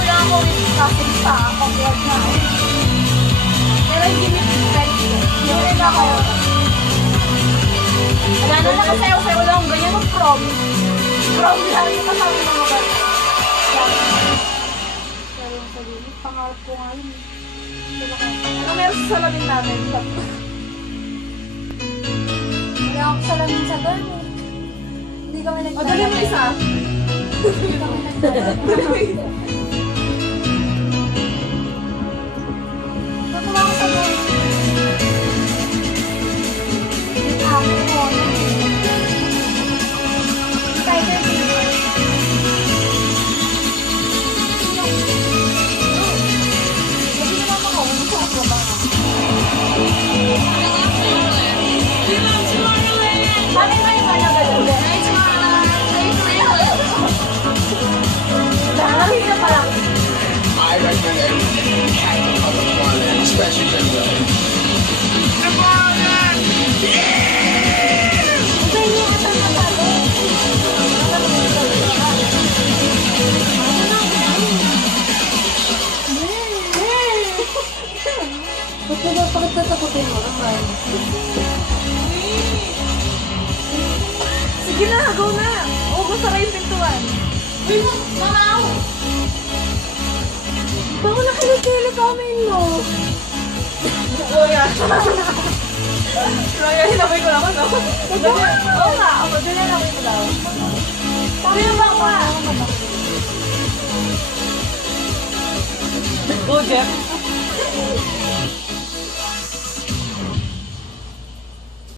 wala ako rin kasi pa ako vlog na. Pero hindi mo friends ko. Hindi rin ako. Wala na lang kasi ako wala akong ganyan ng prom. Prom lang yung kasama ng mga bata. Pero yung sarili, pangarap ko nga yun. Ano meron sa salamin natin? Wala akong salamin sa dorm eh. Hindi kami nagdala. O, dali mo isa. Hindi kami nagdala. Natuwa ko sa dorm. Ako ko. Tiger paper. Hindi naman ako. Gusto ko ba? Bakit ba yung mga nagaganda? Nakakit ka pala. I recommend having a couple of one, especially Bakit tatakutin mo naman? Sige na, go na! Ubus na yung pintuan. Uy, mamaw! Bako nakilikili kami mo. Kuya. Kuya, hinabay ko naman, no? Oo nga, ako, dali na ko daw. Sabi na ba ako nga? Go, Jeff.